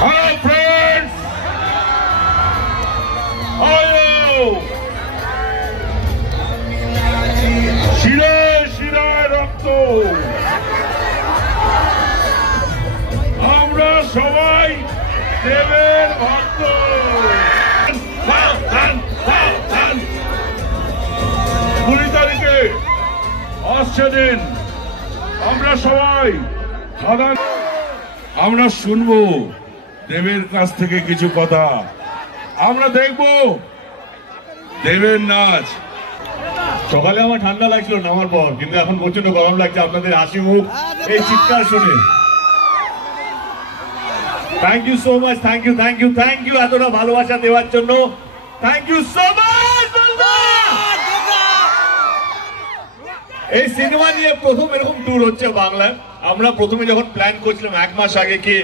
Hello friends! শিরায় শিরায় রক্ত, আমরা সবাই দেবের ভক্ত। 20 তারিখে আসছে দিন, আমরা সবাই আমরা শুনবো দেবের কাছ থেকে কিছু কথা, আমরা দেখবো দেবের নাচ। সকালে আমার ঠান্ডা লাগছিল নামার পর, কিন্তু এখন প্রচন্ড গরম লাগছে আপনাদের হাসি মুখ, এই চিৎকার শুনে। Thank you so much, thank you thank you thank you এতটা ভালোবাসা দেওয়ার জন্য, থ্যাংক ইউ সো মাচ। এই সিনেমা নিয়ে প্রথম এরকম ট্যুর হচ্ছে বাংলায়। আমরা প্রথমে যখন প্ল্যান করছিলাম 1 মাস আগে কি